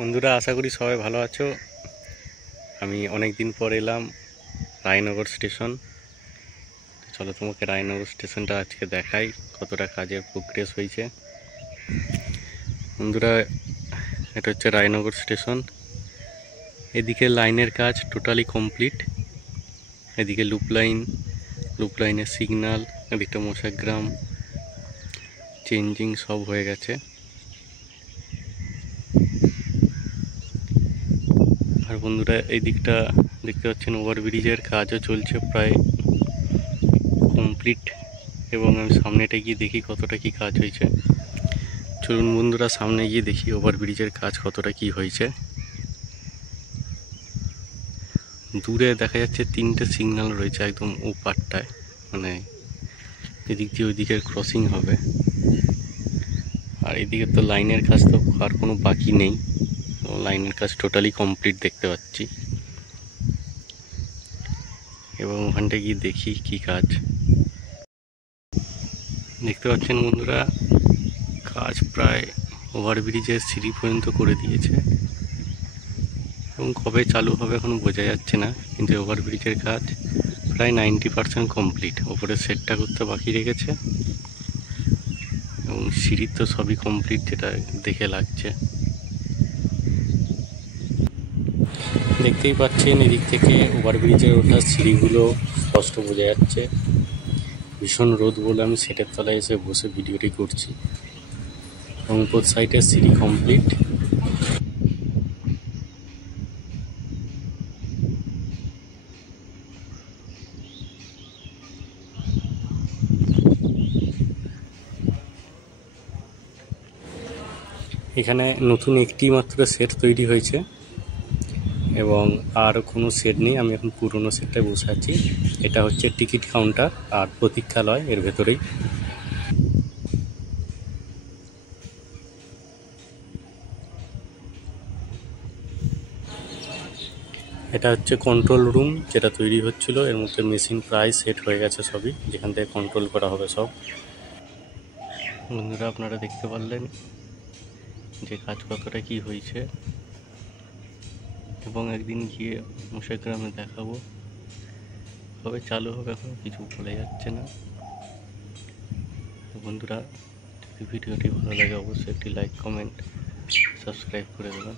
বন্ধুরা, আশা করি সবাই ভালো আছো। আমি অনেক দিন পর এলাম রায়নগর স্টেশন। চলো তোমাকে রায়নগর স্টেশনটা আজকে দেখাই কতটা কাজের প্রোগ্রেস হয়েছে। বন্ধুরা, এটা হচ্ছে রায়নগর স্টেশন। এদিকে লাইনের কাজ টোটালি কমপ্লিট। এদিকে লুপ লাইনের সিগন্যাল, এদিকটা মশাগ্রাম চেঞ্জিং সব হয়ে গেছে। আর বন্ধুরা, এই দিকটা দেখতে পাচ্ছেন ওভারব্রিজের কাজও চলছে, প্রায় কমপ্লিট। এবং আমি সামনেটা গিয়ে দেখি কতটা কি কাজ হয়েছে। চলুন বন্ধুরা, সামনে গিয়ে দেখি ওভারব্রিজের কাজ কতটা কি হয়েছে। দূরে দেখা যাচ্ছে 3টে সিগন্যাল রয়েছে একদম ওপারটায়, মানে এদিক দিয়ে ওইদিকের ক্রসিং হবে। আর এদিকে তো লাইনের কাজ তো আর কোনো বাকি নেই, লাইনের কাজ টোটালি কমপ্লিট দেখতে পাচ্ছি। এবং ওখানটা গিয়ে দেখি কি কাজ দেখতে পাচ্ছেন বন্ধুরা। কাজ প্রায় ওভারব্রিজের সিঁড়ি পর্যন্ত করে দিয়েছে, এবং কবে চালু হবে এখন বোঝা যাচ্ছে না। কিন্তু ওভারব্রিজের কাজ প্রায় 90% কমপ্লিট। ওপরের সেটটা করতে বাকি রেখেছে, এবং সিঁড়ির তো সবই কমপ্লিট, যেটা দেখে লাগছে। দেখতেই পাচ্ছেন এদিক থেকে ওভারব্রিজের ওঠার সিঁড়িগুলো স্পষ্ট বোঝা যাচ্ছে। ভীষণ রোদ বলে আমি সেটের তলায় এসে বসে ভিডিওটি করছি। এবং উপর সাইডের সিঁড়ি কমপ্লিট। এখানে নতুন একটি মাত্র সেট তৈরি হয়েছে, এবং আর কোনো সেট নেই। আমি এখন পুরনো সেটটায় বসে আছি। এটা হচ্ছে টিকিট কাউন্টার আর প্রতীক্ষালয় এর ভেতরেই। এটা হচ্ছে কন্ট্রোল রুম, যেটা তৈরি হচ্ছিল। এর মধ্যে মেশিন প্রায় সেট হয়ে গেছে সবই, যেখান থেকে কন্ট্রোল করা হবে সব। বন্ধুরা, আপনারা দেখতে পারলেন যে কাজ কতটা কি হয়েছে, এবং একদিন গিয়ে মশাগ্রামে দেখাবো। কবে চালু হবে এখন কিছু বলা যাচ্ছে না। বন্ধুরা, যদি ভিডিওটি ভালো লাগে অবশ্যই একটি লাইক, কমেন্ট, সাবস্ক্রাইব করে দেবেন।